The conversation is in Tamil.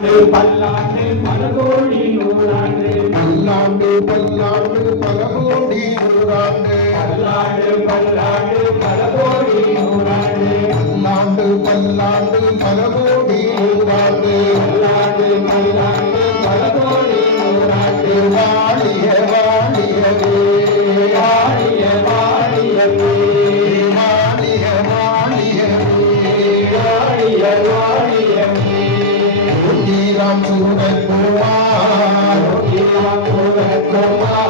பல்லாண்டு பல கோடி நூறாண்டு பல்லாண்டு பல்லாண்டு பல கோடி நூறாண்டு பல்லாண்டு பல்லாண்டு பல கோடி நூறாண்டு பல்லாண்டு பல்லாண்டு பல கோடி நூறாண்டு பல்லாண்டு பல்லாண்டு பல கோடி நூறாண்டு வாழிய வாழியவே வாழிய வாழியவே வாழிய வாழியவே வாழிய வாழியவே ராம் சூரத் குமார் ராம் சூரத் குமார்